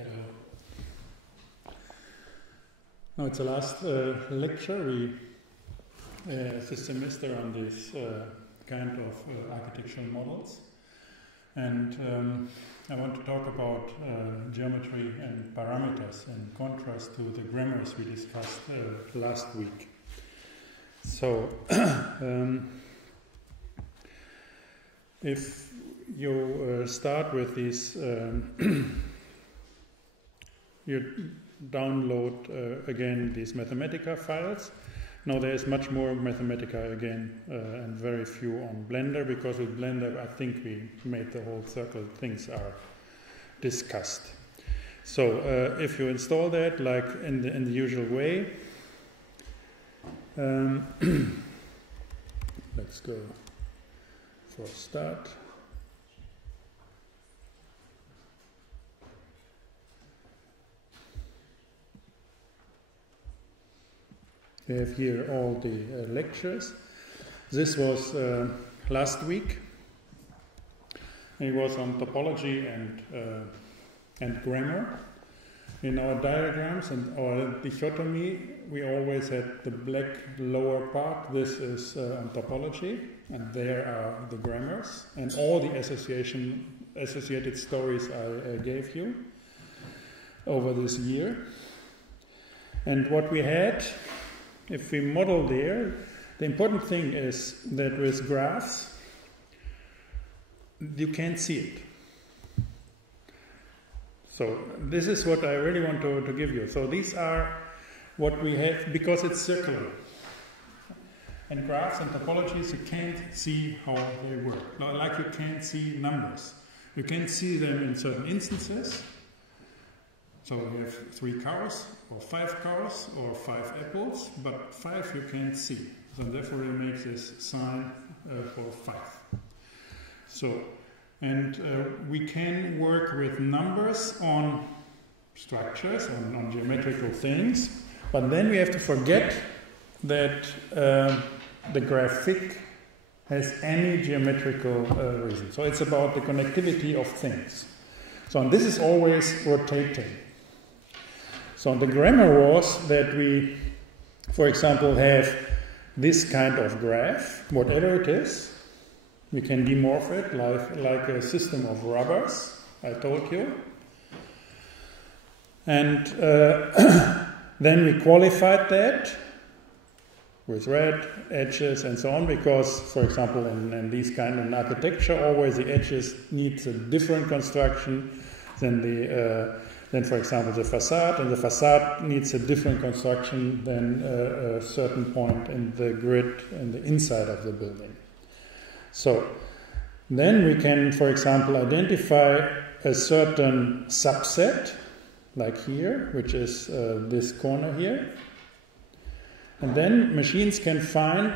Hello. Now it's the last lecture this semester on this kind of architectural models, and I want to talk about geometry and parameters in contrast to the grammars we discussed last week. So if you start with these, you download again these Mathematica files. Now there is much more Mathematica again and very few on Blender, because with Blender I think we made the whole circle things are discussed. So if you install that like in the usual way, let's go for start. We have here all the lectures. This was last week. It was on topology and grammar. In our diagrams and our dichotomy, we always had the black lower part. This is on topology, and there are the grammars and all the associated stories I gave you over this year. And what we had, if we model there, the important thing is that with graphs, you can't see it. So this is what I really want to give you. So these are what we have, because it's circular. And graphs and topologies, you can't see how they work. Like you can't see numbers. You can see them in certain instances. So you have 3 cows, or 5 cows, or 5 apples, but 5 you can't see. So therefore you make this sign for 5. So, and we can work with numbers on structures, on geometrical things, but then we have to forget that the graphic has any geometrical reason. So it's about the connectivity of things. So and this is always rotating. So the grammar was that we, for example, have this kind of graph, whatever it is. We can demorph it like a system of rubbers, I told you. And then we qualified that with red edges and so on, because, for example, in these kind of architecture, always the edges needs a different construction than for example, the facade, and the facade needs a different construction than a certain point in the grid in the inside of the building. So then we can, for example, identify a certain subset, like here, which is this corner here. And then machines can find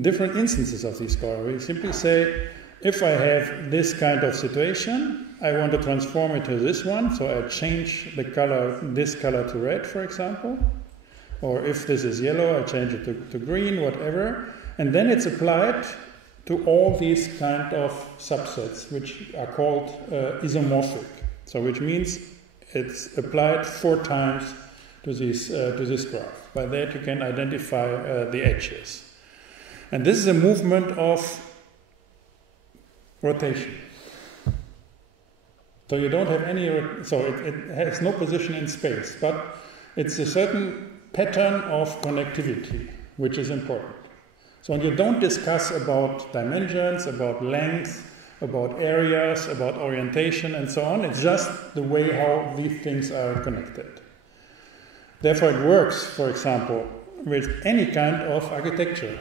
different instances of these corners. We simply say, if I have this kind of situation, I want to transform it to this one, so I change the color, this color to red, for example. Or if this is yellow, I change it to green, whatever. And then it's applied to all these kind of subsets, which are called isomorphic. So which means it's applied 4 times to this graph. By that you can identify the edges. And this is a movement of rotation. So you don't have any, so it has no position in space, but it's a certain pattern of connectivity, which is important. So you don't discuss about dimensions, about length, about areas, about orientation and so on. It's just the way how these things are connected. Therefore it works, for example, with any kind of architecture,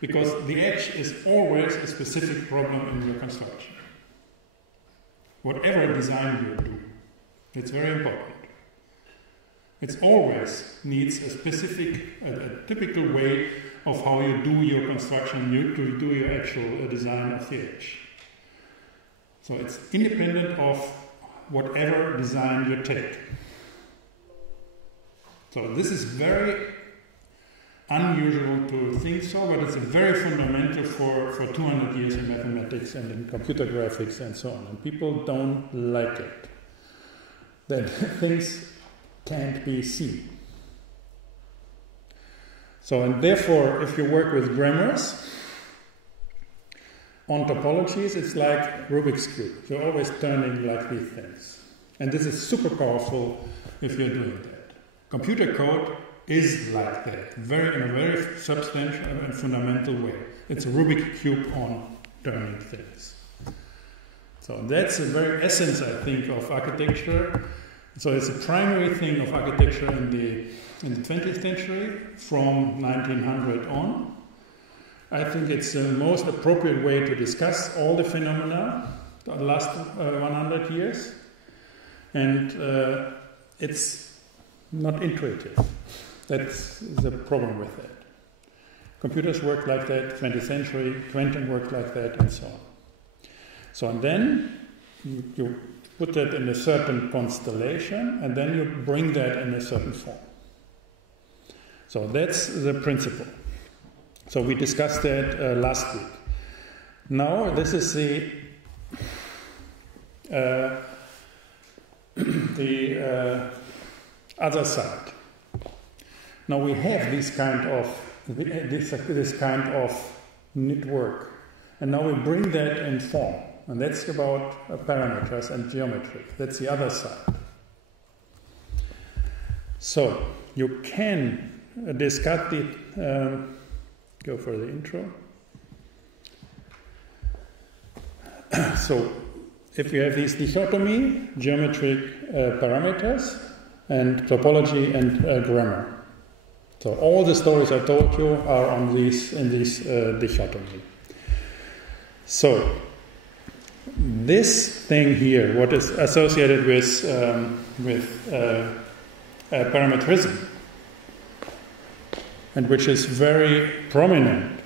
because the edge is always a specific problem in your construction. Whatever design you do, it's very important. It always needs a specific, a typical way of how you do your construction, you do your actual design of the edge. So it's independent of whatever design you take. So this is very unusual to think so, but it's a very fundamental for 200 years in mathematics and in computer graphics and so on. And people don't like it. that things can't be seen. So, and therefore, if you work with grammars on topologies, it's like Rubik's Cube. You're always turning like these things. And this is super powerful if you're doing that. Computer code is like that, in a very substantial and fundamental way. It's a Rubik's Cube on turning things. So that's the very essence, I think, of architecture. So it's a primary thing of architecture in the 20th century, from 1900 on. I think it's the most appropriate way to discuss all the phenomena of the last 100 years. And it's not intuitive. That's the problem with that. Computers work like that, 20th century, quantum worked like that, and so on. So, and then you put that in a certain constellation, and then you bring that in a certain form. So that's the principle. So we discussed that last week. Now this is the other side. Now we have this kind of network, and now we bring that in form, and that's about parameters and geometry. That's the other side. So you can discuss the go for the intro. So if you have this dichotomy, geometric parameters, and topology and grammar. So all the stories I told you are on in this dichotomy. So this thing here, what is associated with parametrism, and which is very prominent.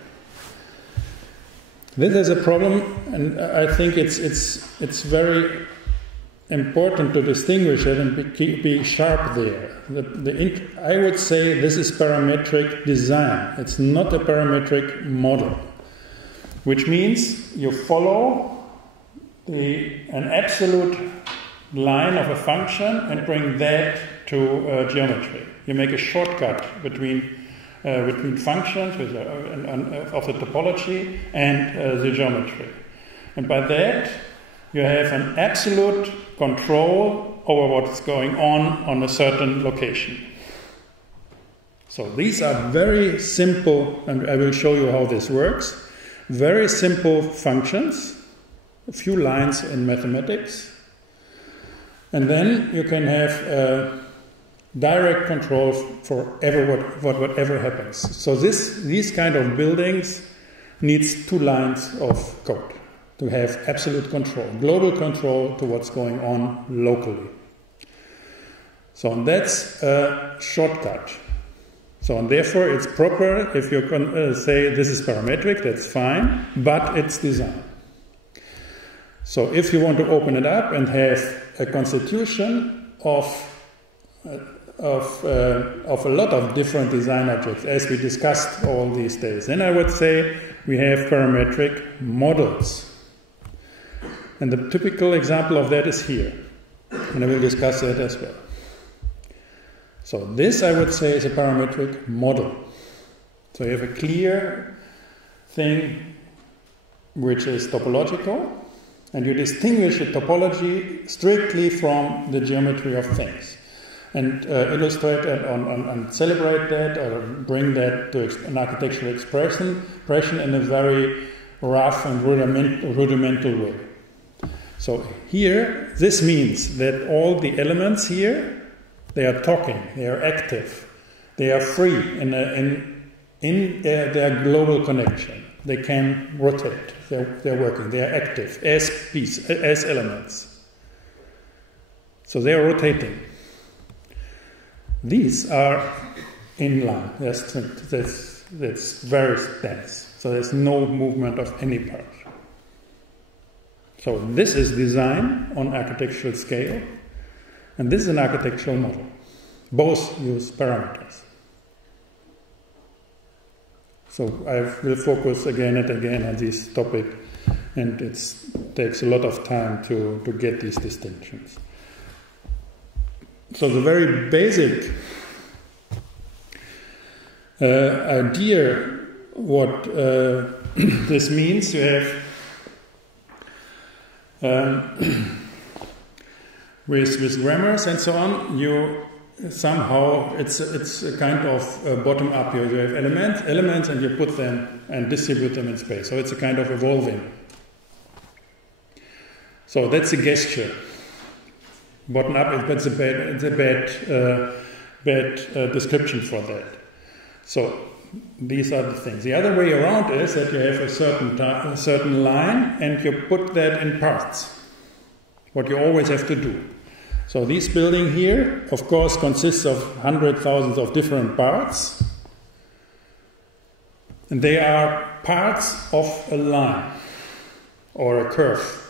This is a problem, and I think it's very important to distinguish it and be sharp there. I would say this is parametric design. It's not a parametric model, which means you follow an absolute line of a function and bring that to geometry. You make a shortcut between functions of the topology and the geometry. And by that, you have an absolute control over what's going on a certain location. So these are very simple, and I will show you how this works. Very simple functions, a few lines in mathematics, and then you can have direct control for whatever happens. So these kind of buildings needs 2 lines of code to have absolute control, global control to what's going on locally. So that's a shortcut. So and therefore it's proper if you can say this is parametric, that's fine, but it's design. So if you want to open it up and have a constitution of a lot of different design objects, as we discussed all these days, then I would say we have parametric models. And the typical example of that is here. And I will discuss that as well. So this, I would say, is a parametric model. So you have a clear thing which is topological, and you distinguish the topology strictly from the geometry of things. And illustrate that and celebrate that, or bring that to an architectural expression in a very rough and rudimental way. So here, this means that all the elements here, they are talking, they are active, they are free in their global connection. They can rotate, they're working, they are active as elements. So they are rotating. These are inline. That's very dense. So there's no movement of any part. So this is design on architectural scale, and this is an architectural model. Both use parameters. So I will focus again and again on this topic, and it takes a lot of time to get these distinctions. So the very basic idea what this means, you have with grammars and so on, you somehow it's a kind of bottom up. You have elements, and you put them and distribute them in space. So it's a kind of evolving. So that's a gesture. Bottom up, it's a bad description for that. So these are the things. The other way around is that you have a certain line and you put that in parts. What you always have to do. So this building here, of course, consists of hundreds, thousands of different parts. And they are parts of a line or a curve.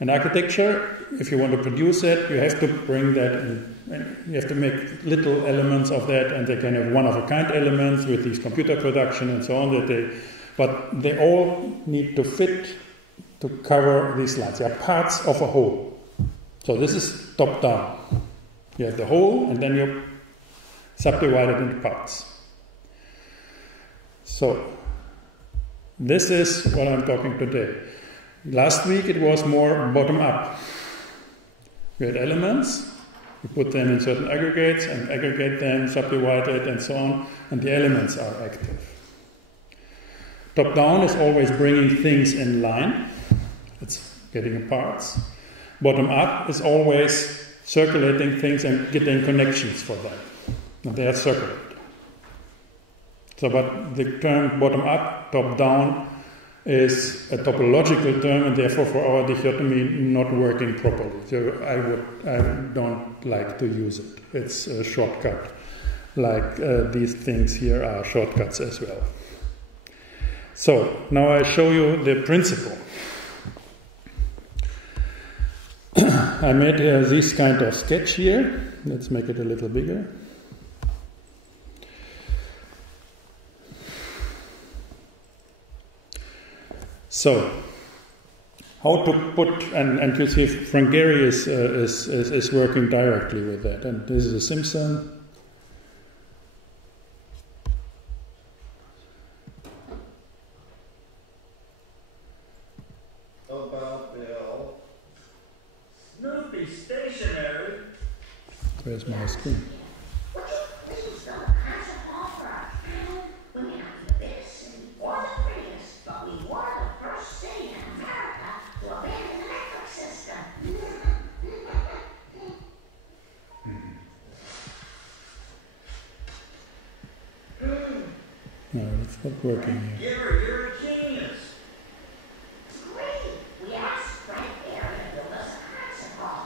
In architecture, if you want to produce it, you have to bring that in. And you have to make little elements of that, and they can have one-of-a-kind elements with these computer production and so on. But they all need to fit to cover these lines. They are parts of a whole. So this is top-down. You have the whole, and then you subdivide it into parts. So this is what I'm talking today. Last week it was more bottom-up. You had elements, you put them in certain aggregates and aggregate them, subdivide it and so on, and the elements are active. Top-down is always bringing things in line. It's getting in parts. Bottom-up is always circulating things and getting connections for them. And they are circulated. So, but the term bottom-up, top-down is a topological term, and therefore for our dichotomy not working properly. So I don't like to use it. It's a shortcut, like these things here are shortcuts as well. So now I show you the principle. I made this kind of sketch here. Let's make it a little bigger. So, how to put, and you see Frank Gehry is working directly with that, and this is a Simpson. About Bill. Snoopy stationary. Where's my screen? No, it's not working here. You're a genius. Great. We asked Frank Gehry to build us a concert hall.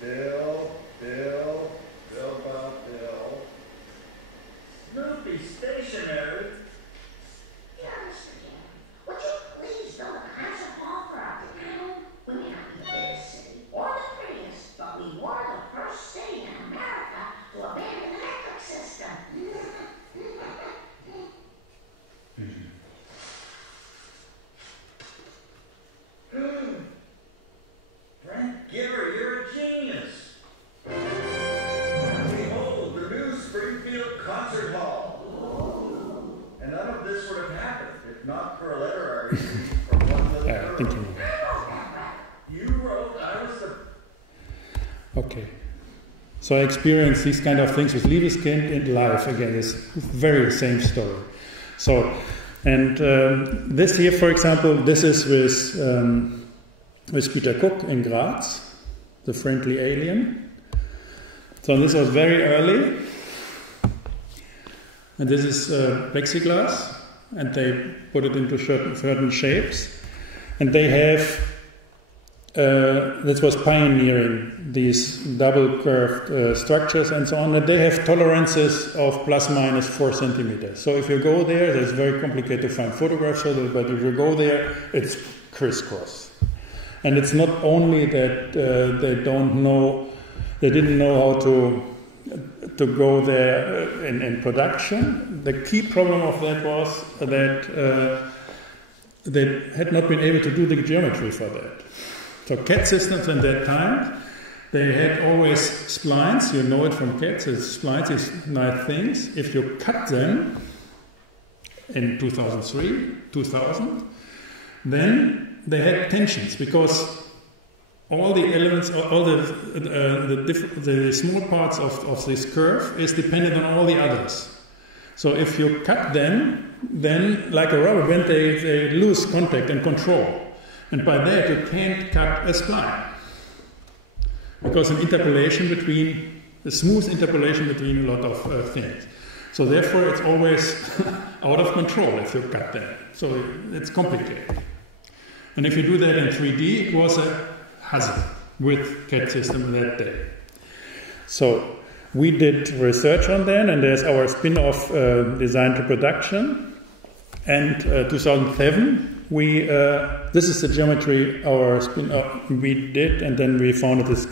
Bill about Bill. Snoopy stationary. Dear Mr. Gehry, would you please build a concert hall for our town? We may not be the biggest city or the prettiest, but we were the first city in America to abandon the metric system. Frank Gehry, you're a genius. Behold, the new Springfield Concert Hall. And none of this would have happened if not for a letter I received from one little girl. Thinking. You wrote, I was the... Okay. So I experienced these kind of things with Liebeskind in life. Again, it's very same story. So, and this here, for example, this is with Peter Cook in Graz, The Friendly Alien. So this was very early. And this is Vexy Glass, and they put it into certain shapes. And they have, this was pioneering these double curved structures and so on, and they have tolerances of plus minus 4 centimeters. So if you go there, it's very complicated to find photographs of it, but if you go there, it's crisscross. And it's not only that they didn't know how to go there in production. The key problem of that was that they had not been able to do the geometry for that. So CAD systems in that time, they had always splines. You know it from CAD. So splines, these nice things. If you cut them in 2003, 2000, then they had tensions because all the elements, all the small parts of this curve is dependent on all the others. So if you cut them, then like a rubber band, they lose contact and control. And by that, you can't cut a spline. Because an interpolation between, a smooth interpolation between a lot of things. So therefore, it's always out of control if you cut them. So it's complicated. And if you do that in 3D, it was a hazard with CAD system that day. So we did research on that, and there's our spin-off Design to Production. And 2007, this is the geometry our spin-off we did, and then we founded this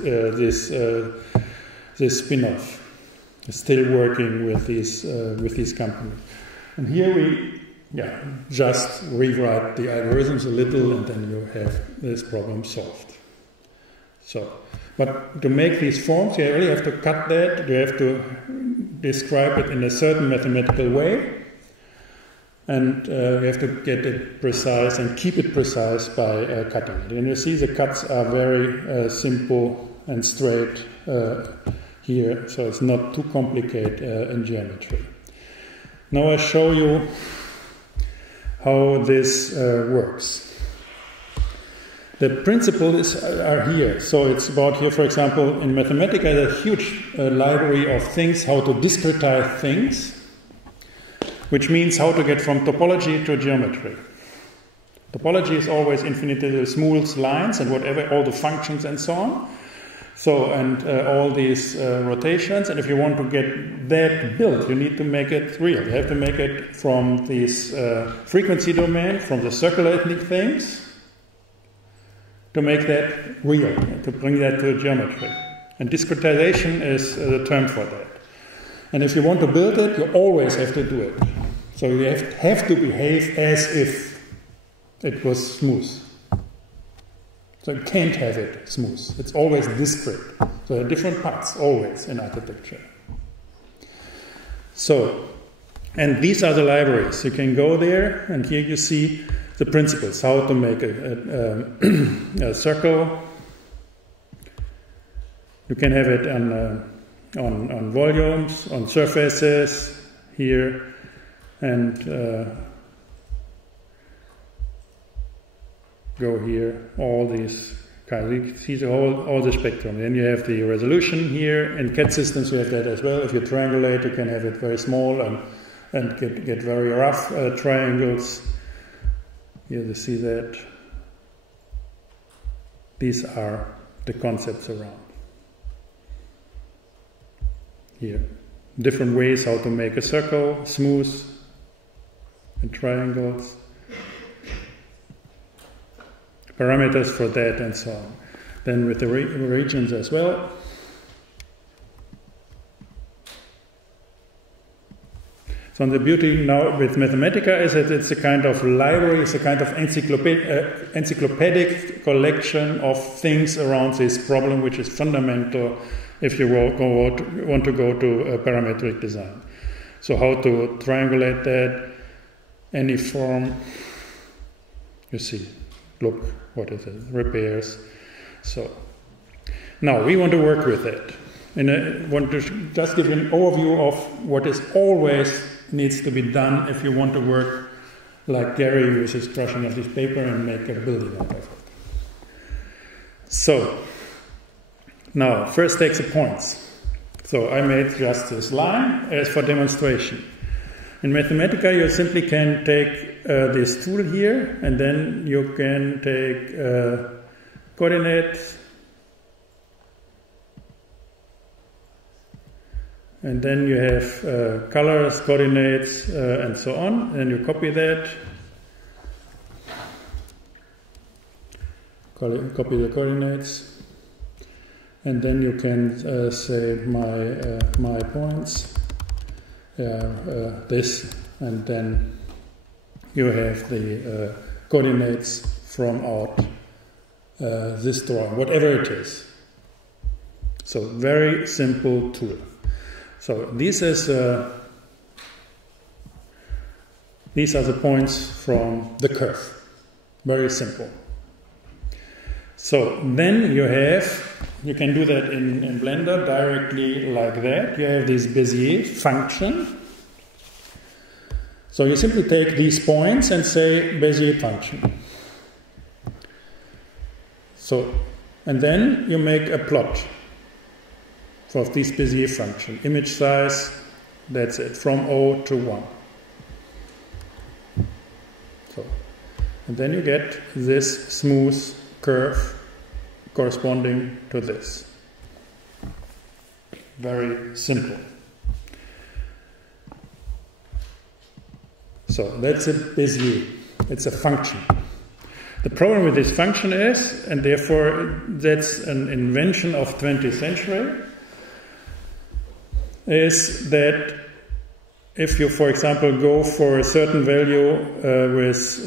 spin-off. Still working with these companies. And here we just rewrite the algorithms a little, and then you have this problem solved. So, but to make these forms, you really have to cut that. You have to describe it in a certain mathematical way, and you have to get it precise and keep it precise by cutting it. And you see the cuts are very simple and straight here, so it's not too complicated in geometry. Now I show you how this works. The principles are here. So it's about here, for example, in Mathematica, there's a huge library of things, how to discretize things, which means how to get from topology to geometry. Topology is always infinitely smooth lines and whatever, all the functions and so on. So, and all these rotations, and if you want to get that built, you need to make it real. You have to make it from this frequency domain, from the circulating things, to make that real, to bring that to geometry. And discretization is the term for that. And if you want to build it, you always have to do it. So you have to behave as if it was smooth. So you can't have it smooth. It's always discrete. So there are different parts, always, in architecture. So, and these are the libraries. You can go there, and here you see the principles, how to make a circle. You can have it on volumes, on surfaces, here, and go here, all these kinds. You see the all the spectrum. Then you have the resolution here. In CAD systems, you have that as well. If you triangulate, you can have it very small and get very rough triangles. Here you see that. These are the concepts around. Here. Different ways how to make a circle, smooth, and triangles. Parameters for that and so on. Then with the regions as well. So the beauty now with Mathematica is that it's a kind of library, it's a kind of encyclopedic collection of things around this problem, which is fundamental if you want to go to parametric design. So how to triangulate that, any form, you see, look, what is it, repairs. So now we want to work with it. And I want to just give you an overview of what is always needs to be done if you want to work like Gary with his crushing of this paper and make a building out of it. So, now, first take the points. So I made just this line as for demonstration. In Mathematica, you simply can take this tool here, and then you can take coordinates, and then you have colors, coordinates, and so on, and you copy that, copy the coordinates, and then you can say my points, this, and then you have the coordinates from out this drawing, whatever it is. So very simple tool. So these are the points from the curve. Very simple. So then you can do that in Blender directly like that. You have this Bezier function. So you simply take these points and say Bezier function. So, and then you make a plot for this Bezier function. Image size, that's it, from 0 to 1. So, and then you get this smooth curve corresponding to this. Very simple. So that's a Bezier. It's a function. The problem with this function is, and therefore that's an invention of 20th century, is that if you, for example, go for a certain value with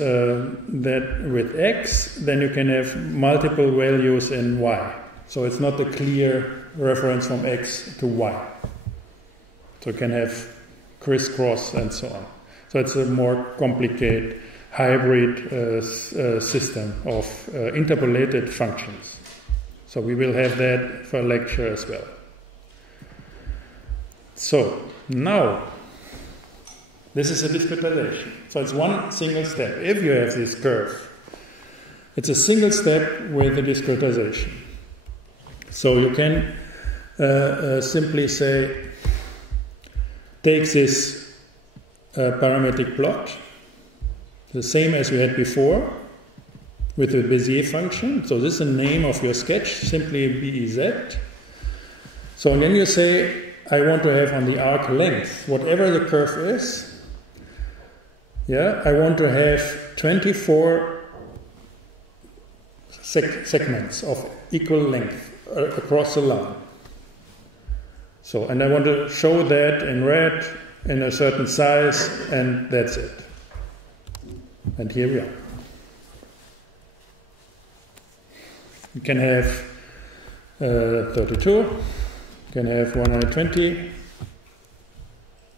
x, then you can have multiple values in y. So it's not a clear reference from x to y. So you can have crisscross and so on. So it's a more complicated hybrid system of interpolated functions. So we will have that for a lecture as well. So now, this is a discretization. So it's one single step. If you have this curve, it's a single step with a discretization. So you can simply say, take this parametric plot, the same as we had before, with the Bezier function. So this is the name of your sketch, simply BEZ. So then you say, I want to have on the arc length, whatever the curve is, I want to have 24 segments of equal length across the line. So, and I want to show that in red, in a certain size, and that's it. And here we are. You can have 32, you can have 120.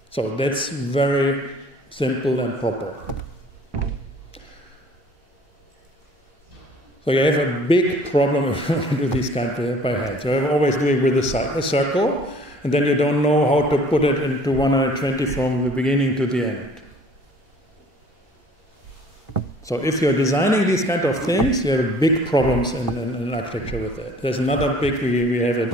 So that's very simple and proper. So you have a big problem with these kind of by hand. So I always do it with a circle, and then you don't know how to put it into 120 from the beginning to the end. So if you're designing these kind of things, you have big problems in architecture with that. There's another big, we have it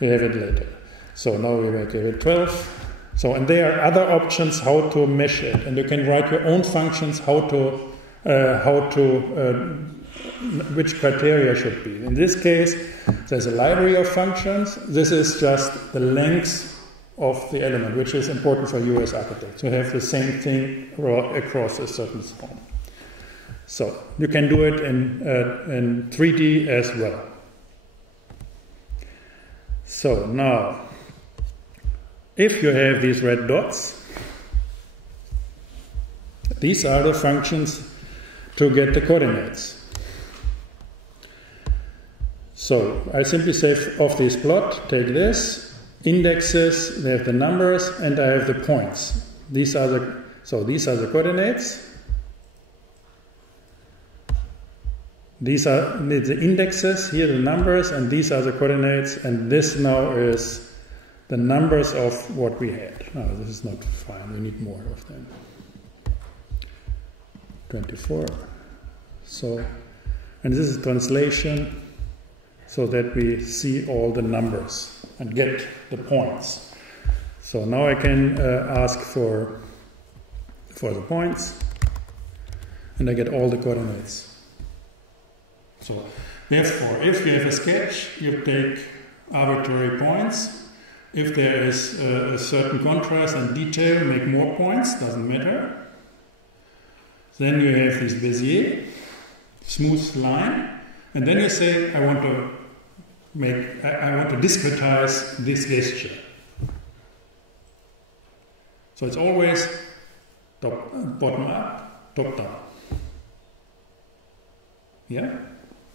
later. So now we make it 12. So, and there are other options how to mesh it, and you can write your own functions which criteria should be. In this case, there's a library of functions. This is just the length of the element, which is important for you as architects. To have the same thing across a certain form. So you can do it in 3D as well. So now, if you have these red dots, these are the functions to get the coordinates. So I simply say of this plot, take this, indexes, they have the numbers, and I have the points. These are the coordinates. These are the indexes, here the numbers, and these are the coordinates, and this now is the numbers of what we had. No, this is not fine, we need more of them. 24. So, and this is translation, so that we see all the numbers and get the points. So now I can ask for the points, and I get all the coordinates. So therefore, if you have a sketch, you take arbitrary points. If there is a certain contrast and detail, make more points, doesn't matter. Then you have this Bezier, smooth line, and then you say, I want to discretize this gesture. So it's always bottom up, top down. Yeah?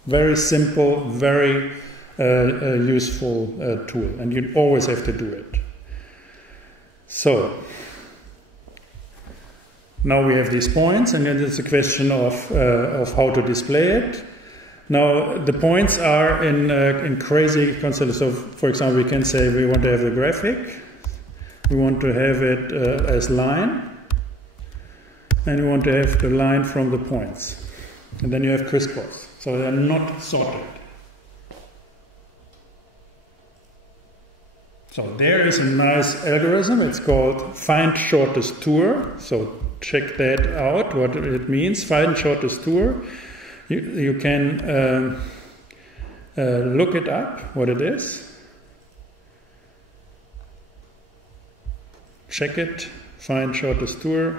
Very simple, very useful tool, and you always have to do it. So, now we have these points, and then it's a question of how to display it. Now, the points are in crazy concepts. So, for example, we can say we want to have a graphic, we want to have it as line, and we want to have the line from the points. And then you have crisscross. So they are not sorted. So there is a nice algorithm. It's called find shortest tour. So check that out, what it means. Find shortest tour. You can look it up, what it is. Check it. Find shortest tour.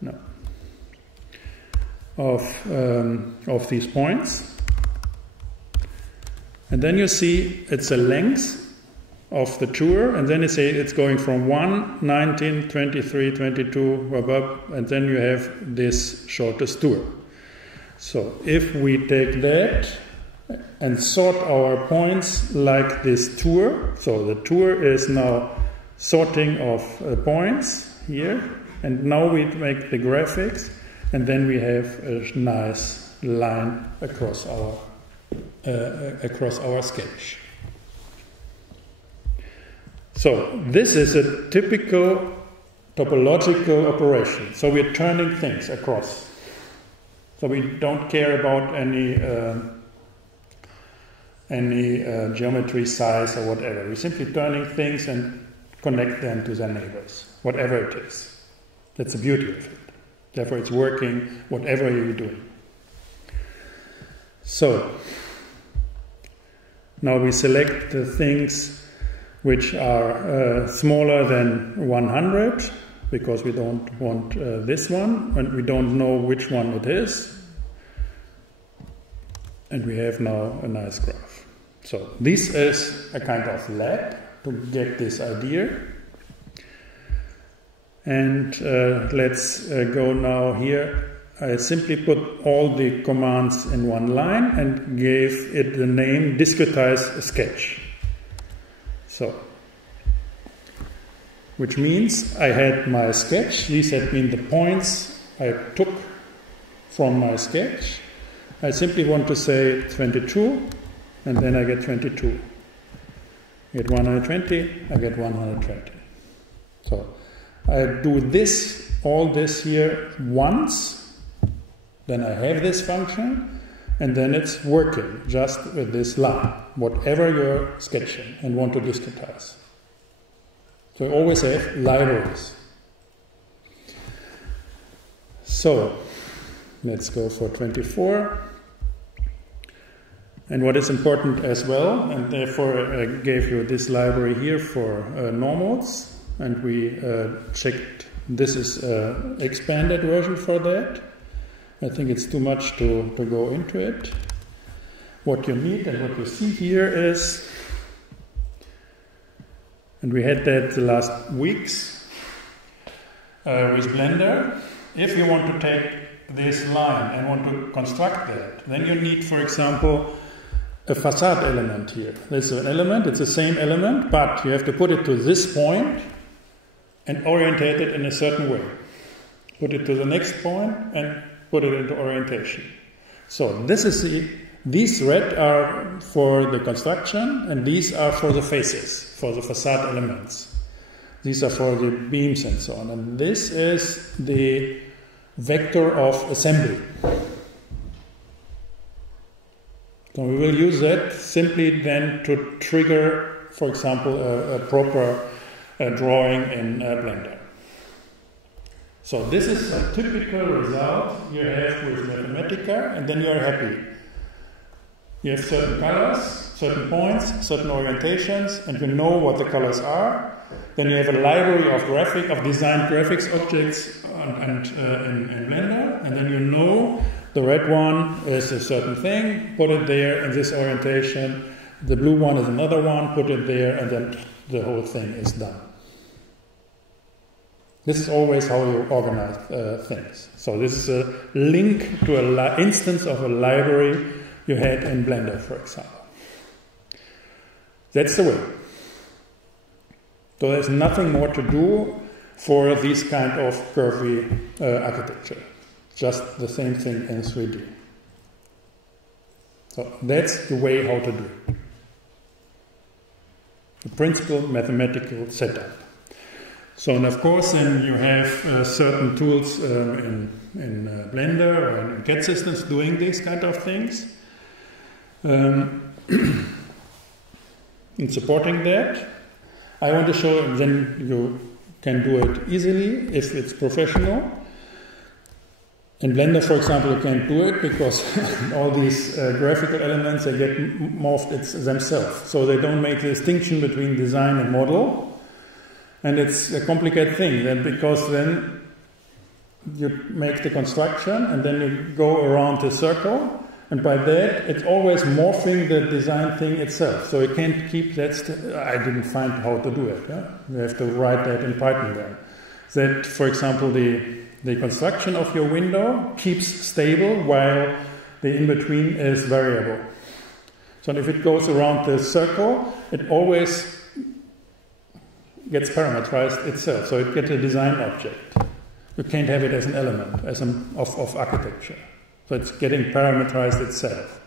No. Of these points. And then you see it's a length of the tour, and then you say it's going from 1, 19, 23, 22, above, and then you have this shortest tour. So if we take that and sort our points like this tour, so the tour is now sorting of points here, and now we make the graphics, and then we have a nice line across our sketch. So this is a typical topological operation. So we're turning things across. So we don't care about any geometry size or whatever. We're simply turning things and connect them to their neighbors, whatever it is. That's the beauty of it. Therefore, it's working whatever you're doing. So now we select the things which are smaller than 100, because we don't want this one, and we don't know which one it is. And we have now a nice graph. So this is a kind of lab to get this idea. And let's go now here. I simply put all the commands in one line and gave it the name discretize sketch. So, which means I had my sketch. These had been the points I took from my sketch. I simply want to say 22, and then I get 22. I get 120, I get 120. So I do this, all this here once, then I have this function, and then it's working just with this line, whatever you're sketching and want to discretize. So you always have libraries. So let's go for 24. And what is important as well, and therefore I gave you this library here for normals, and we checked this is an expanded version for that. I think it's too much to go into it. What you need and what you see here is, and we had that the last weeks with Blender, if you want to take this line and want to construct that, then you need, for example, a facade element here. This is an element, it's the same element, but you have to put it to this point and orientate it in a certain way. Put it to the next point and put it into orientation. So this is these red are for the construction, and these are for the faces, for the facade elements. These are for the beams and so on. And this is the vector of assembly. So we will use that simply then to trigger, for example, a proper drawing in Blender. So this is a typical result you have with Mathematica, and then you are happy. You have certain colors, certain points, certain orientations, and you know what the colors are. Then you have a library of designed graphics objects in Blender, and then you know the red one is a certain thing, put it there in this orientation. The blue one is another one, put it there, and then the whole thing is done. This is always how you organize things. So this is a link to an instance of a library you had in Blender, for example. That's the way. So there's nothing more to do for this kind of curvy architecture. Just the same thing in 3D. So that's the way how to do it. The principal mathematical setup. So, and of course, then you have certain tools in Blender or in CAD systems doing these kind of things. In supporting that, I want to show, then you can do it easily if it's professional. In Blender, for example, you can't do it because all these graphical elements, they get morphed themselves. So they don't make the distinction between design and model. And it's a complicated thing, then, because then you make the construction and then you go around the circle, and by that it's always morphing the design thing itself. So you can't keep that. I didn't find how to do it. Yeah? You have to write that in Python then. That, for example, the construction of your window keeps stable while the in-between is variable. So if it goes around the circle, it always gets parameterized itself. So it gets a design object. You can't have it as an element of architecture. So it's getting parameterized itself.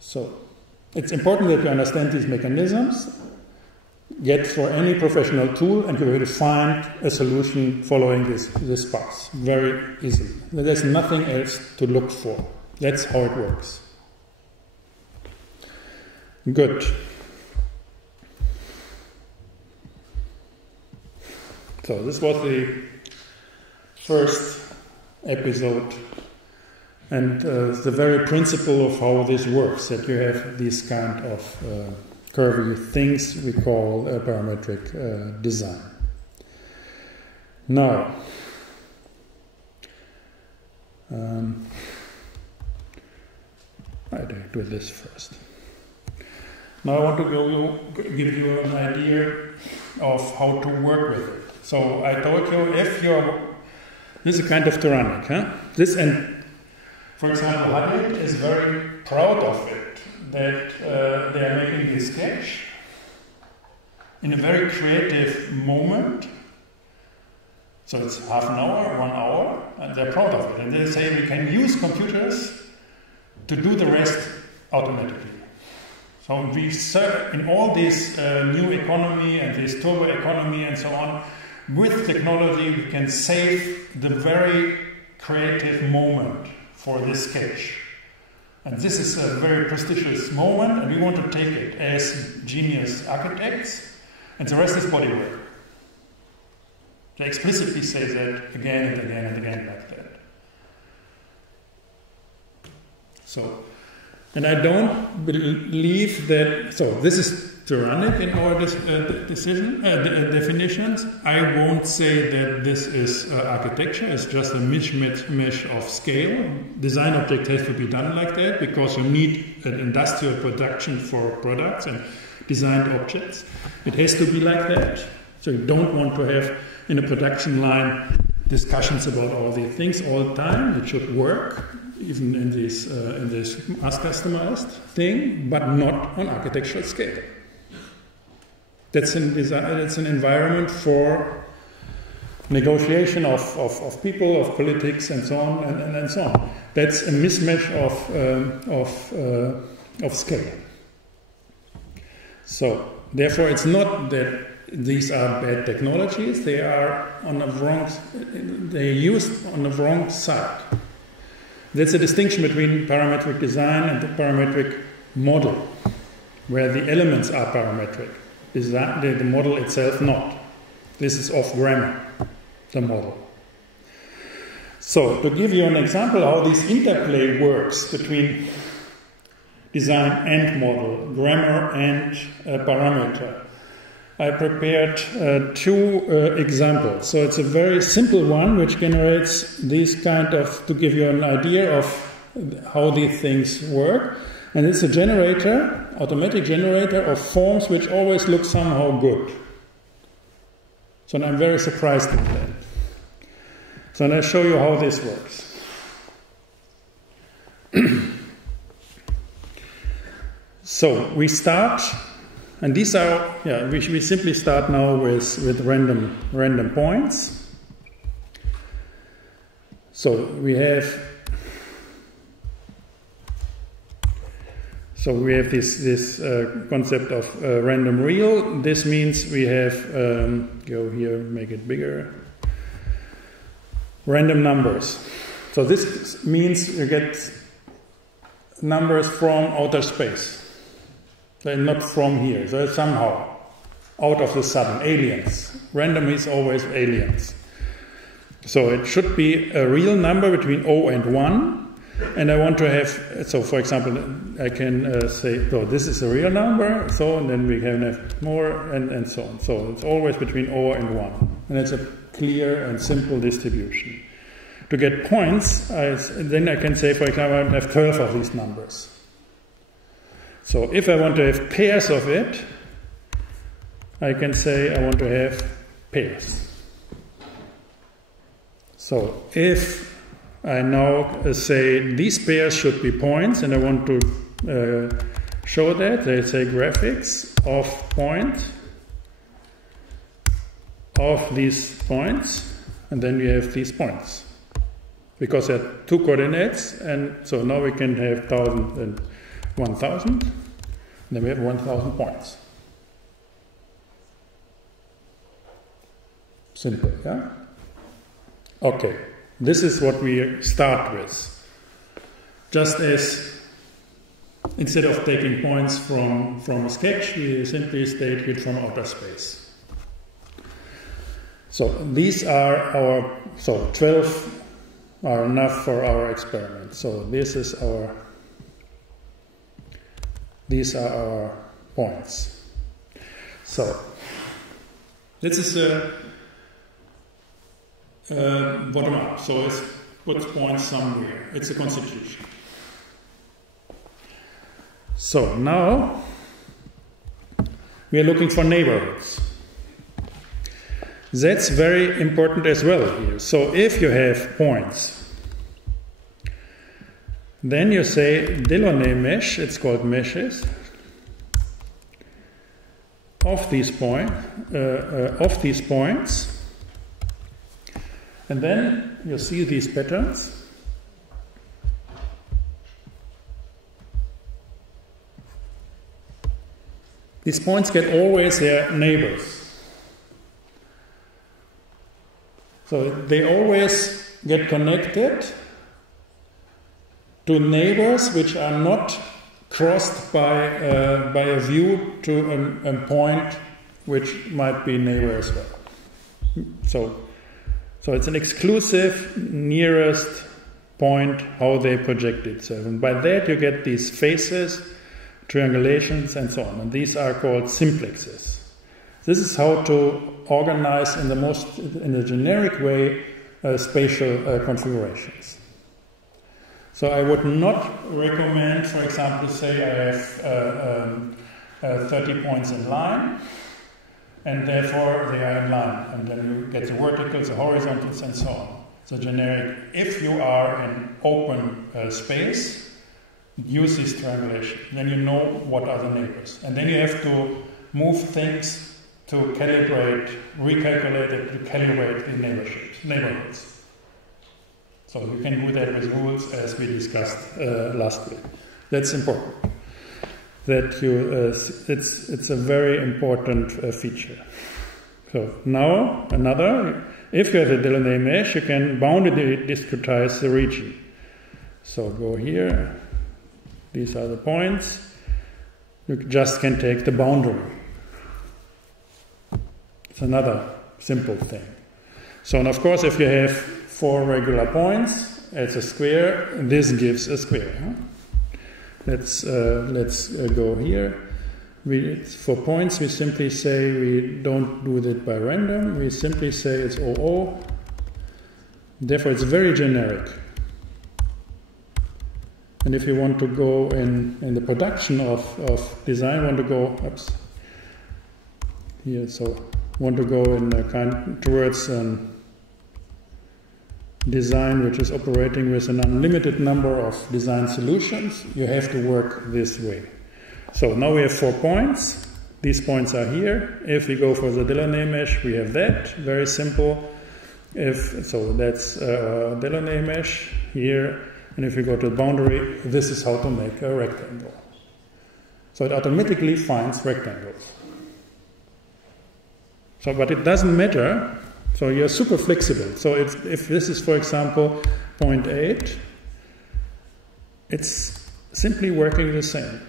So it's important that you understand these mechanisms. Yet for any professional tool, and you will find a solution following this path very easily. There's nothing else to look for. That's how it works. Good. So this was the first episode, and the very principle of how this works, that you have these kind of curvy things we call parametric design. Now, I do this first. Now I want to give you an idea of how to work with it. So I told you, this is a kind of tyrannic, huh? This, and for example, Ludger is very proud of it, that they are making this sketch in a very creative moment. So it's half an hour, 1 hour, and they're proud of it. And they say we can use computers to do the rest automatically. So we in all this new economy and this turbo economy and so on, with technology we can save the very creative moment for this sketch. And this is a very prestigious moment, and we want to take it as genius architects, and the rest is bodywork. They explicitly say that again and again and again like that. So, and I don't believe that, so this is tyrannic in our definitions. I won't say that this is architecture, it's just a mishmash of scale. Design object has to be done like that because you need an industrial production for products and designed objects. It has to be like that. So you don't want to have in a production line discussions about all these things all the time. It should work, even in this mass customized thing, but not on architectural scale. That's an environment for negotiation of people, of politics, and so on, and so on. That's a mismatch of scale. So, therefore, it's not that these are bad technologies. They are they're used on the wrong side. That's a distinction between parametric design and the parametric model, where the elements are parametric. The model itself not. This is off grammar, the model. So, to give you an example how this interplay works between design and model, grammar and parameter, I prepared two examples. So it's a very simple one which generates these kind of, to give you an idea of how these things work. And it's a generator, automatic generator of forms which always look somehow good. So I'm very surprised at that. So I'll show you how this works. So we start, and these are, we simply start now with random points. So we have this concept of random real. This means we have, go here, make it bigger, random numbers. So this means you get numbers from outer space. They're not from here. So it's somehow out of the sudden, aliens. Random is always aliens. So it should be a real number between 0 and 1. And I want to have, so for example, I can say, so this is a real number, so and then we can have more, and so on. So it's always between 0 and 1. And it's a clear and simple distribution. To get points, then I can say, for example, I have 12 of these numbers. So if I want to have pairs of it, I can say I want to have pairs. So if I now say these pairs should be points, and I want to show that, they say graphics of point of these points, and then we have these points. Because there are 2 coordinates, and so now we can have 1,000 and 1,000, and then we have 1,000 points. Simple, yeah? Okay, this is what we start with. Just as instead of taking points from a sketch, we simply take it from outer space. So these are our, 12 are enough for our experiment. So this is these are our points. So this is a bottom up. So it puts points somewhere. It's a constitution. So now we are looking for neighborhoods. That's very important as well here. So if you have points, then you say Delaunay mesh, it's called meshes, of these points, and then you see these patterns. These points get always their neighbors. So they always get connected to neighbors which are not crossed by a view to a point which might be neighbor as well. So it's an exclusive nearest point how they project itself. And by that you get these faces, triangulations and so on. And these are called simplexes. This is how to organize in the generic way spatial configurations. So I would not recommend, for example, say I have 30 points in line, and therefore they are in line, and then you get the verticals, the horizontals, and so on. So generic. If you are in open space, use this triangulation. Then you know what are the neighbors, and then you have to move things to calibrate, recalculate it to calibrate the neighborhoods. So you can do that with rules as we discussed last week. That's important. That it's a very important feature. So now if you have a Delaunay mesh, you can boundedly discretize the region. So go here. These are the points. You just can take the boundary. It's another simple thing. So, and of course, if you have 4 regular points, it's a square. This gives a square. Huh? Let's go here. For points, we simply say we don't do that by random. We simply say it's OO. Therefore, it's very generic. And if you want to go in the production of design, want to go here. So want to go in towards design which is operating with an unlimited number of design solutions, you have to work this way. So now we have 4 points. These points are here. If we go for the Delaunay mesh, we have that. Very simple. So that's Delaunay mesh here. And if we go to the boundary, this is how to make a rectangle. So it automatically finds rectangles. So, but it doesn't matter. So you're super flexible. So if this is, for example, 0.8, it's simply working the same.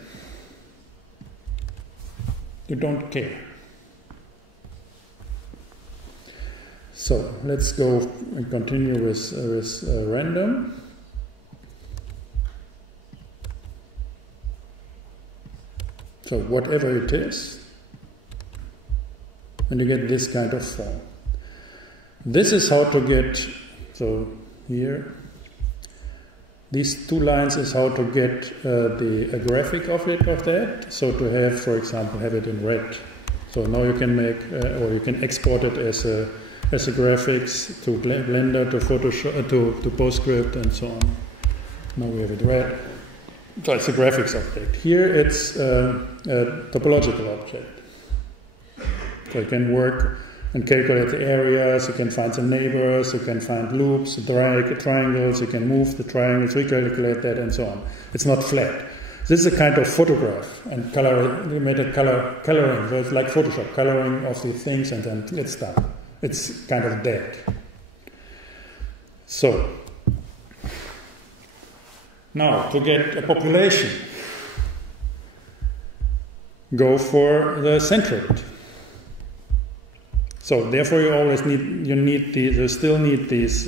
You don't care. So let's go and continue with random. So whatever it is, and you get this kind of form. This is how to get, so here, these 2 lines is how to get a graphic of that. So to have, for example, have it in red. So now you can make, or you can export it as a graphics to Blender, to Photoshop, to PostScript, and so on. Now we have it red. So it's a graphics object. Here it's a topological object. So you can work and calculate the areas, you can find some neighbors, you can find loops, triangles, you can move the triangles, recalculate that, and so on. It's not flat. This is a kind of photograph, and we made a coloring, so it's like Photoshop, coloring of the things, and then it's done. It's kind of dead. So, now to get a population, go for the centroid. So therefore, you still need this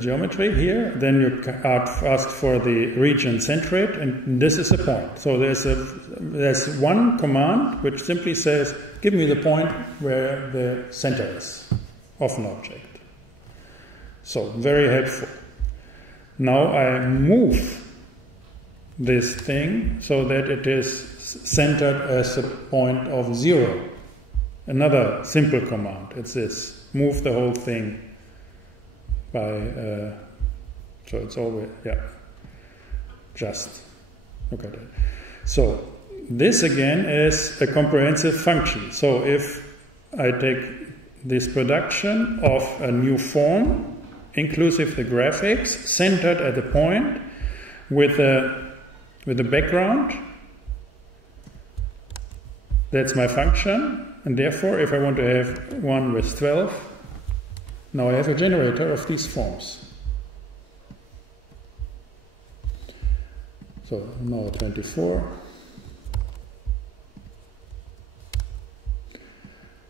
geometry here. Then you ask for the region centroid, and this is a point. So there's one command which simply says, "Give me the point where the center is of an object." So very helpful. Now I move this thing so that it is centered as a point of 0. Another simple command, it's this, move the whole thing by, so it's always, just look at it. So this again is a comprehensive function. So if I take this production of a new form, inclusive the graphics, centered at a point with a background, that's my function. And therefore, if I want to have one with 12, now I have a generator of these forms. So now 24.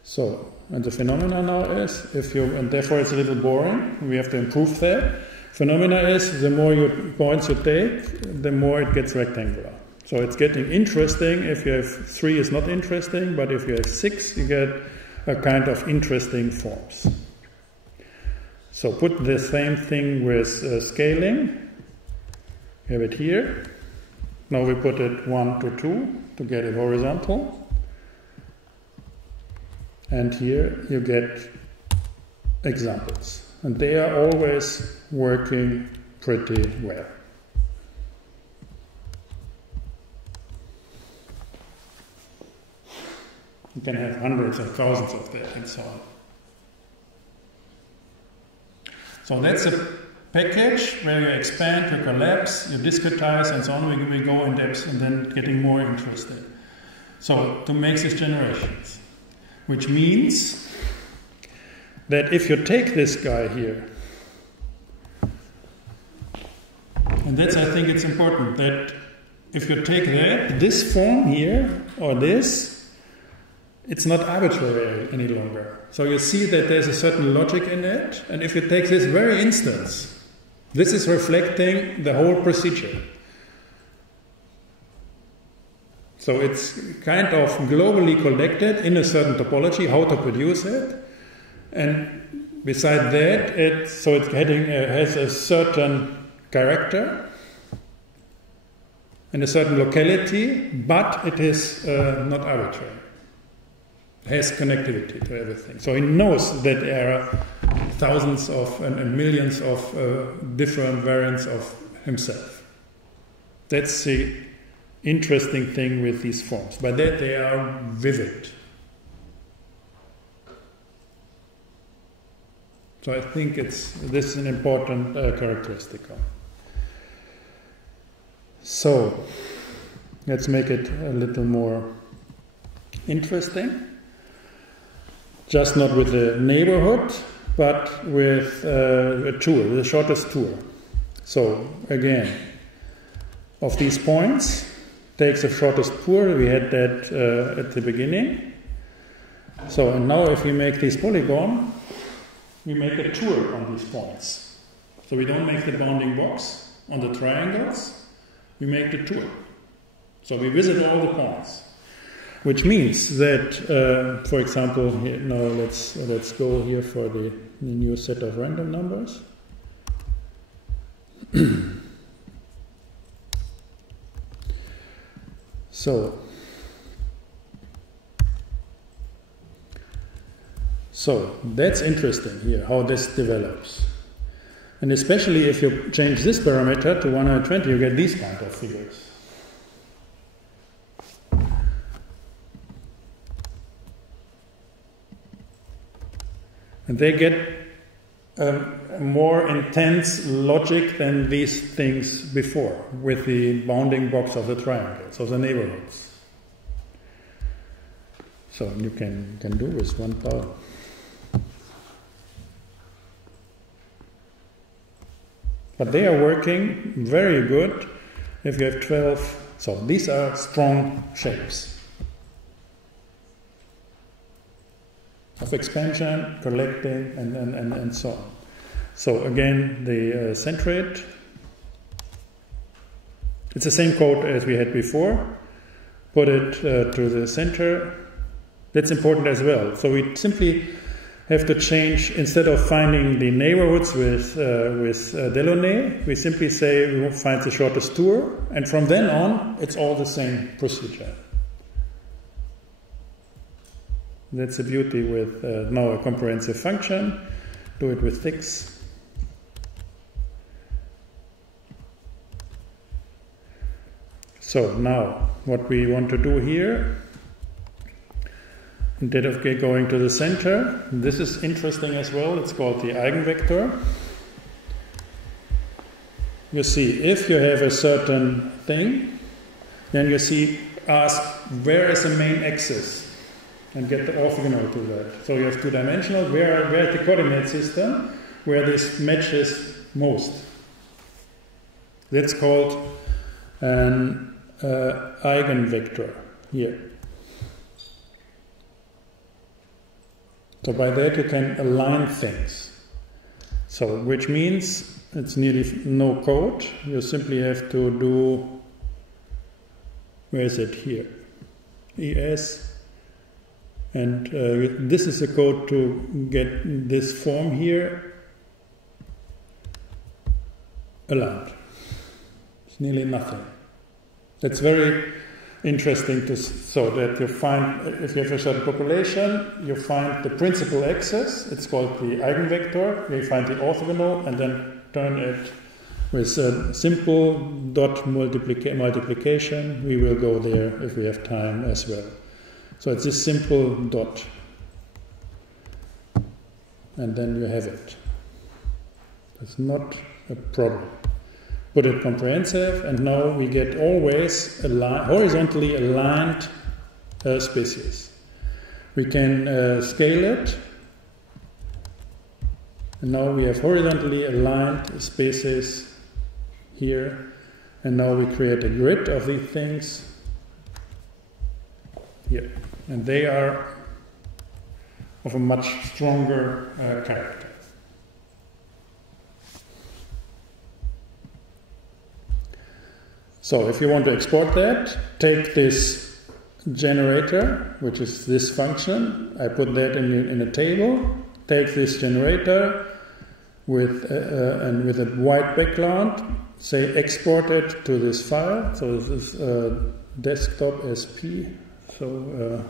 So, and the phenomena now is, and therefore it's a little boring, we have to improve that. Phenomena is, the more points you take, the more it gets rectangular. So it's getting interesting. If you have 3, it's not interesting, but if you have 6, you get a kind of interesting forms. So put the same thing with scaling. You have it here. Now we put it 1 to 2 to get it horizontal. And here you get examples. And they are always working pretty well. You can have hundreds or thousands of that and so on. So that's a package where you expand, you collapse, you discretize, and so on. We go in depth and then getting more interesting. So to make these generations, which means that if you take this guy here, and that's, I think it's important, that if you take this form here, or this, it's not arbitrary any longer. So you see that there's a certain logic in it, and if you take this very instance, this is reflecting the whole procedure. So it's kind of globally collected in a certain topology, how to produce it, and beside that, it has a certain character in a certain locality, but it is not arbitrary. has connectivity to everything. So he knows that there are thousands of and millions of different variants of himself. That's the interesting thing with these forms. By that they are vivid. So I think this is an important characteristic. So let's make it a little more interesting. Just not with the neighborhood, but with a tour, the shortest tour. So again, of these points, takes the shortest tour. We had that at the beginning. So and now if we make this polygon, we make a tour on these points. So we don't make the bounding box on the triangles, we make the tour. So we visit all the points. Which means that, for example, here, now let's go here for the new set of random numbers. So that's interesting here, how this develops. And especially if you change this parameter to 120, you get these kind of figures. And they get more intense logic than these things before, with the bounding box of the triangles, of the neighborhoods. So you can do with 1 power. But they are working very good if you have 12. So these are strong shapes of expansion, collecting, and so on. So again, the centroid. It's the same code as we had before. Put it to the center. That's important as well. So we simply have to change, instead of finding the neighborhoods with Delaunay, we simply say we will find the shortest tour, and from then on, it's all the same procedure. That's the beauty with now a comprehensive function. Do it with fix. So now, what we want to do here, instead of going to the center, this is interesting as well, it's called the eigenvector. You see, if you have a certain thing, then you see, ask where is the main axis, and get the orthogonal to that. So you have two-dimensional, where the coordinate system, where this matches most. That's called an eigenvector here. So by that you can align things. So which means it's nearly no code. You simply have to do, where is it here? ES. And this is the code to get this form here aligned. It's nearly nothing. That's very interesting to, so that you find, if you have a certain population, you find the principal axis, it's called the eigenvector, you find the orthogonal, and then turn it with a simple dot multiplication. We will go there if we have time as well. So it's a simple dot, and then you have it. It's not a problem. Put it comprehensive, and now we get always horizontally aligned species. We can scale it, and now we have horizontally aligned species here, and now we create a grid of these things here, and they are of a much stronger character. So if you want to export that, take this generator, which is this function, I put that in a table, take this generator with a white background, say export it to this file, so this is desktop SP, so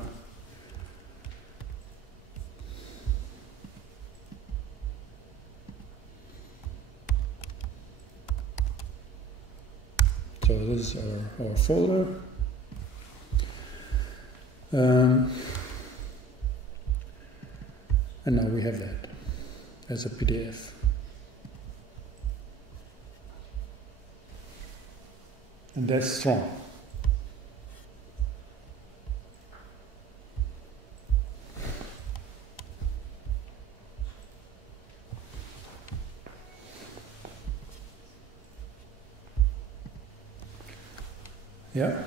this is our folder. And now we have that as a PDF. And that's strong. Yeah.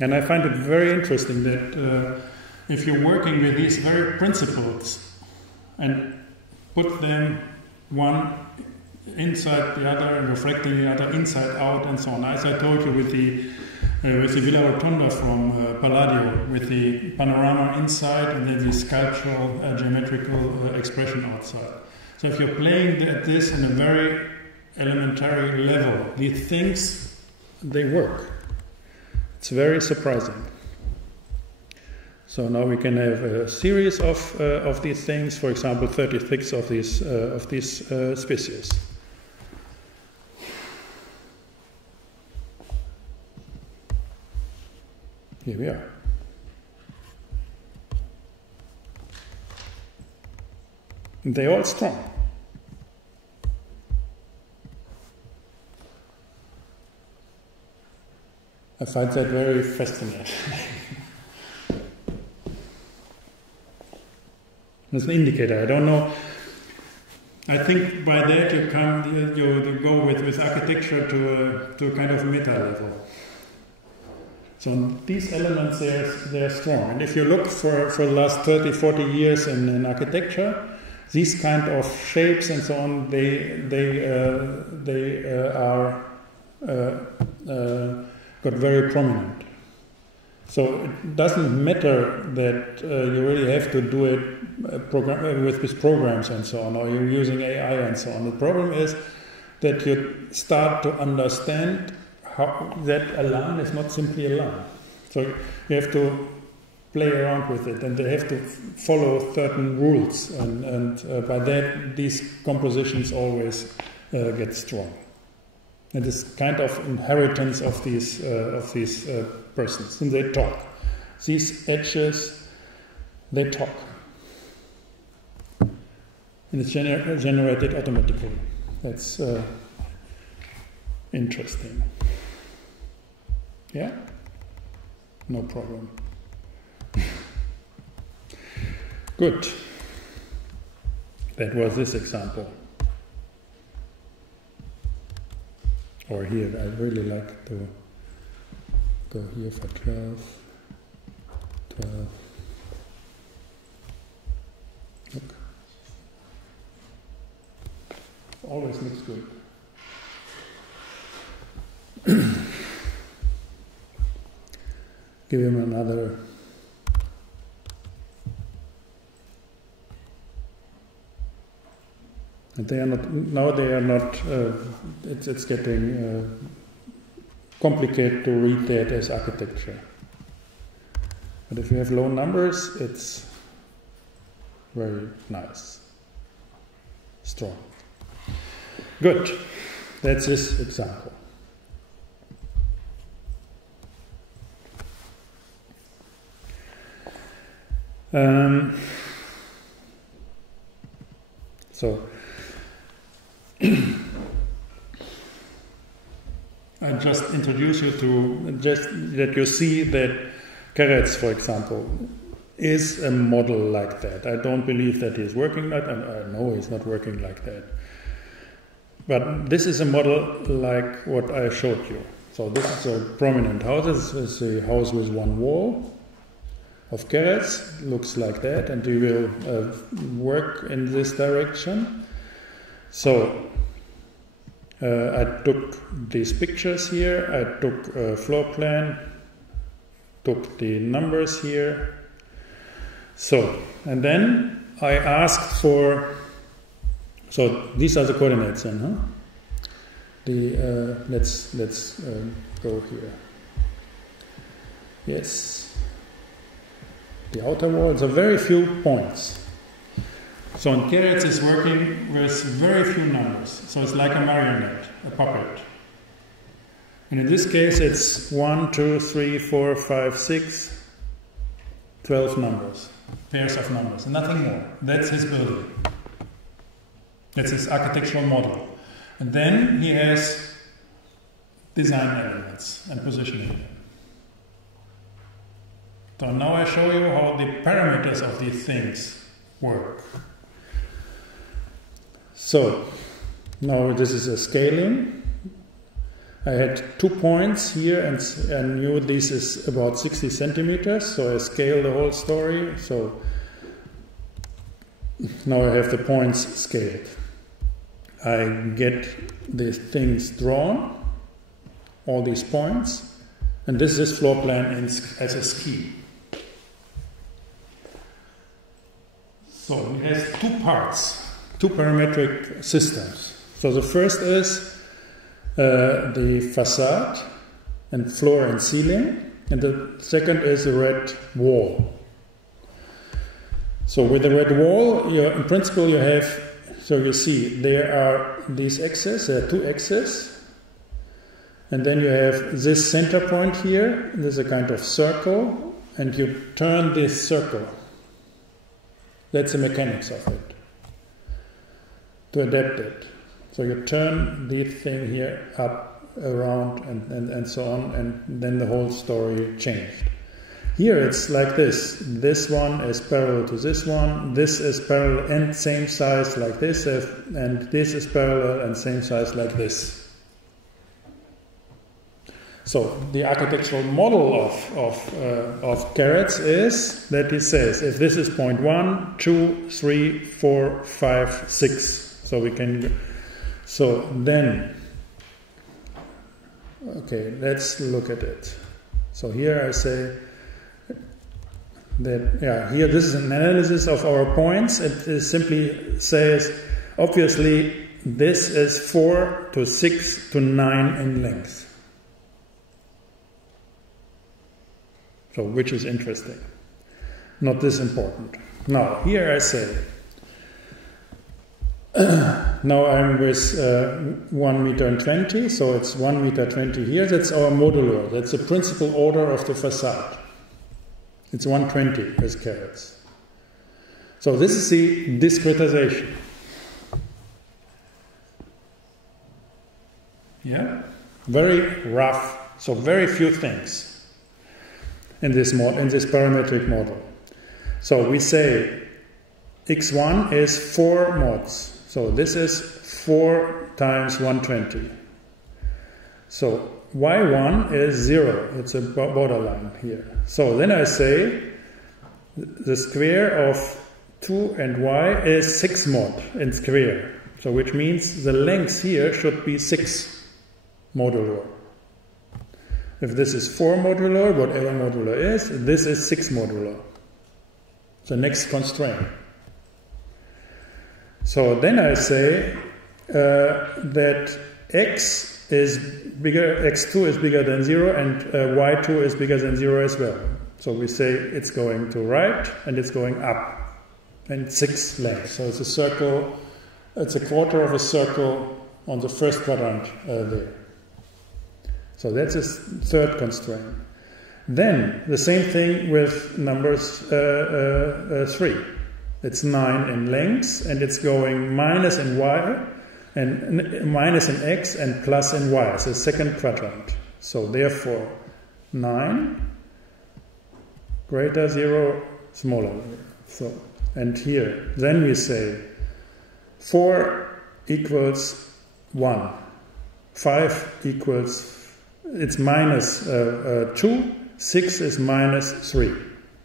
And I find it very interesting that if you're working with these very principles and put them one inside the other and reflecting the other inside out and so on, as I told you with the Villa Rotonda from Palladio, with the panorama inside and then the sculptural geometrical expression outside. So if you're playing this in a very elementary level, these things, they work. It's very surprising. So now we can have a series of these things, for example, 36 of these species. Here we are. And they're all strong. I find that very fascinating. It's an indicator. I don't know. I think by that you go with architecture to a kind of meta level. So these elements, they're strong. And if you look for the last 30, 40 years in architecture, these kind of shapes and so on, they are got very prominent. So it doesn't matter that you really have to do it with programs and so on, or you're using AI and so on. The problem is that you start to understand how that a line is not simply a line. So you have to play around with it, and they have to follow certain rules, and by that these compositions always get strong. And this kind of inheritance of these persons, and they talk. These edges, they talk, and it's generated automatically. That's interesting. Yeah, no problem. Good. That was this example. Or here, I really like to go here for 12. Look. Always looks good. Give him another. And they are not, now they are not, it's getting complicated to read that as architecture. But if you have low numbers, it's very nice, strong. Good, that's this example. So, I just introduce you to just that you see that Keretz, for example, is a model like that. I don't believe that he's working like that. I know he's not working like that. But this is a model like what I showed you. So this is a prominent house. This is a house with one wall of Keretz. Looks like that, and we will work in this direction. So I took these pictures here, I took a floor plan, took the numbers here. So, and then I asked for, so these are the coordinates then, huh? Let's go here. Yes. The outer wall, so very few points. So in carrots is working with very few numbers. So it's like a marionette, a puppet. And in this case it's 1, 2, 3, 4, 5, 6, 12 numbers, pairs of numbers, and nothing more. That's his building. That's his architectural model. And then he has design elements and positioning them. So now I show you how the parameters of these things work. So now this is a scaling. I had 2 points here and I knew this is about 60 centimeters, so I scale the whole story. So now I have the points scaled. I get the things drawn, all these points, and this is floor plan as a ski. So it has 2 parts, 2 parametric systems. So the first is the facade and floor and ceiling, and the second is the red wall. So with the red wall, in principle you have, so you see there are these axes, there are 2 axes, and then you have this center point here, there's a kind of circle, and you turn this circle. That's the mechanics of it, to adapt it. So you turn the thing here up, around, and so on, and then the whole story changed. Here it's like this. This one is parallel to this one. This is parallel and same size like this, and this is parallel and same size like this. So the architectural model of carrots is that it says if this is point 1, 2, 3, 4, 5, 6. So we can. So then, okay, let's look at it. So here I say that, yeah, here this is an analysis of our points. It simply says, obviously, this is 4 to 6 to 9 in length. So, which is interesting. Not this important. Now, here I say, now I'm with 1 meter and 20, so it's 1 meter 20 here. That's our modular. That's the principal order of the facade. It's 120 with carrots. So this is the discretization. Yeah, very rough. So very few things in this parametric model. So we say x1 is 4 mods. So this is 4 times 120. So y1 is 0. It's a borderline here. So then I say the square of 2 and y is 6 mod in square. So which means the length here should be 6 modular. If this is 4 modular, whatever modular is, this is 6 modular. The next constraint. So then I say that x is bigger, x2 is bigger than 0, and y2 is bigger than 0 as well. So we say it's going to right and it's going up, and 6 lengths. So it's a circle, it's a quarter of a circle on the first quadrant there. So that's a third constraint. Then the same thing with numbers 3. It's 9 in length, and it's going minus in y, and minus in x, and plus in y. It's the second quadrant. So therefore, 9 greater 0, smaller 0. So, and here, then we say 4 equals 1, 5 equals, it's minus 2, 6 is minus 3.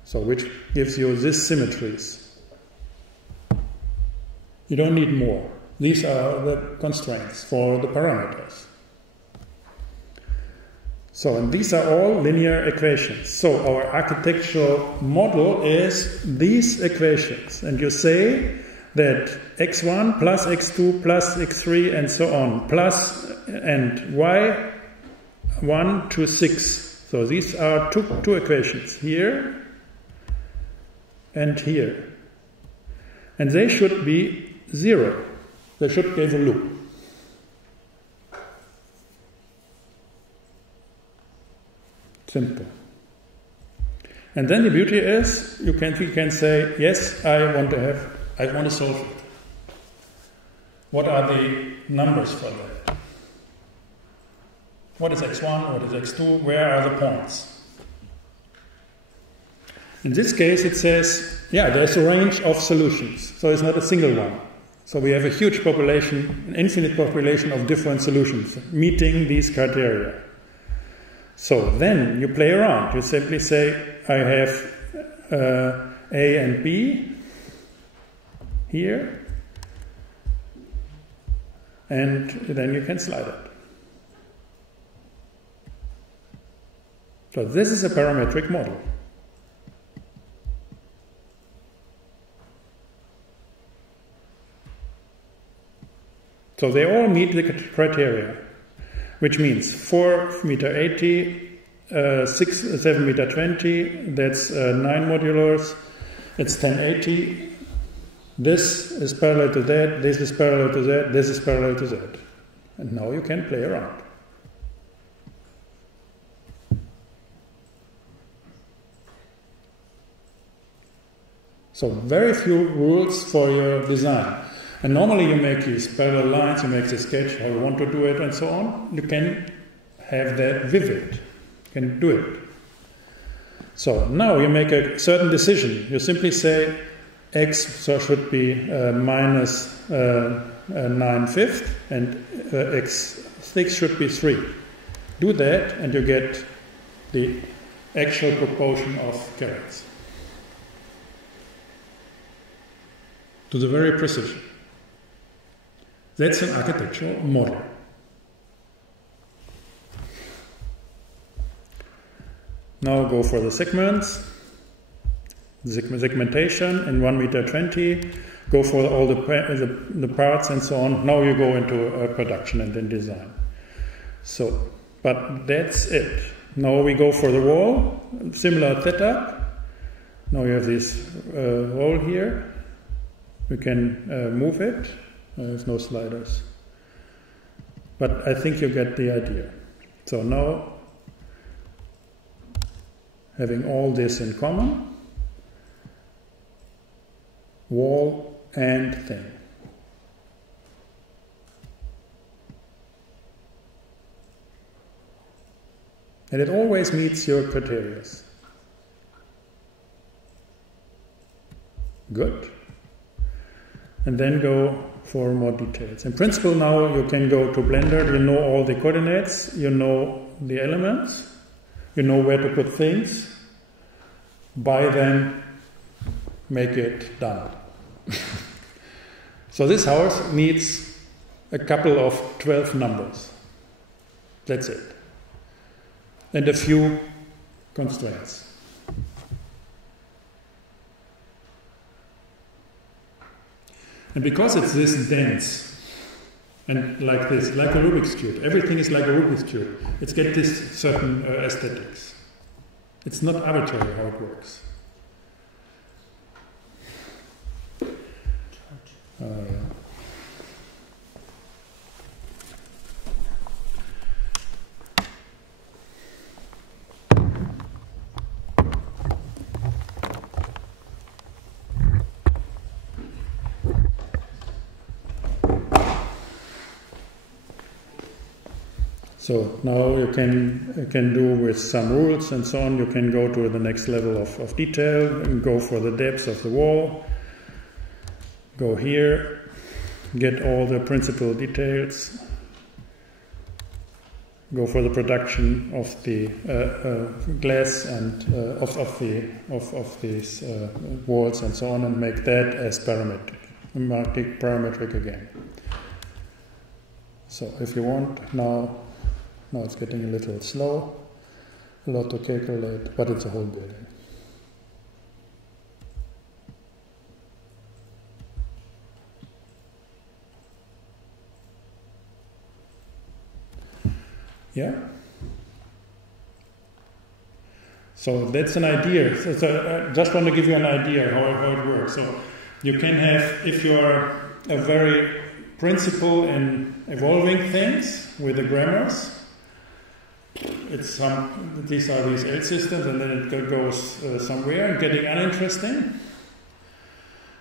So which gives you these symmetries. You don't need more. These are the constraints for the parameters. So, and these are all linear equations. So our architectural model is these equations. And you say that x1 plus x2 plus x3 and so on, plus and y1 to 6. So these are two equations, here and here. And they should be 0. They should give a loop. Simple. And then the beauty is, you can say, yes, I want to solve it. What are the numbers for that? What is x1, what is x2, where are the points? In this case it says, yeah, there's a range of solutions, so it's not a single one. So we have a huge population, an infinite population of different solutions meeting these criteria. So then you play around. You simply say, I have A and B here, and then you can slide it. So this is a parametric model. So they all meet the criteria, which means 4 meter 80, 7 meter 20, that's 9 modulars, it's 1080. This is parallel to that, this is parallel to that, this is parallel to that. And now you can play around. So very few rules for your design. And normally you make these parallel lines, you make the sketch, how you want to do it and so on. You can have that vivid. You can do it. So now you make a certain decision. You simply say x should be minus 9/5 and x6 should be 3. Do that and you get the actual proportion of carats. To the very precision. That's an architectural model. Now go for the segments, segmentation in 1 meter 20, go for all the parts and so on. Now you go into production and then design. So, but that's it. Now we go for the wall, similar setup. Now you have this wall here. We can move it. There's no sliders. But I think you get the idea. So now, having all this in common, wall and thing. And it always meets your criteria. Good. And then go for more details. In principle now you can go to Blender, you know all the coordinates, you know the elements, you know where to put things, by then make it done. So this house needs a couple of 12 numbers. That's it. And a few constraints. And because it's this dense, and like this, like a Rubik's Cube, everything is like a Rubik's Cube, it's got this certain aesthetics. It's not arbitrary how it works. Yeah. So now you can do with some rules and so on, you can go to the next level of detail and go for the depth of the wall. Go here, get all the principal details. Go for the production of the glass and of these walls and so on, and make that as parametric again. So if you want now it's getting a little slow, a lot to calculate, but it's a whole building. Yeah? So that's an idea. So I just want to give you an idea how it works. So You can have, if you're a very principle in evolving things with the grammars, these are these L systems, and then it goes somewhere and getting uninteresting.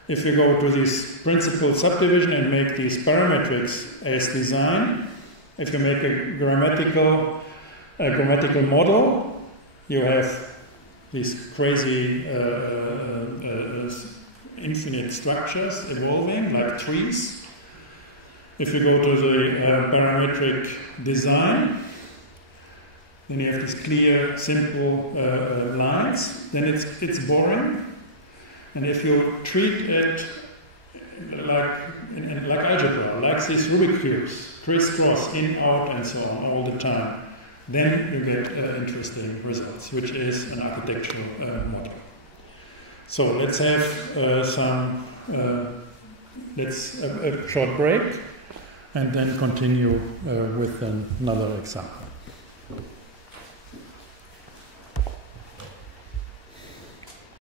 If you go to this principal subdivision and make these parametrics as design, if you make a grammatical model, you have these crazy infinite structures evolving like trees. If you go to the parametric design, then you have these clear, simple lines. Then it's boring. And if you treat it like algebra, like these Rubik cubes, crisscross, in, out, and so on, all the time, then you get interesting results, which is an architectural model. So let's have a short break, and then continue with another example.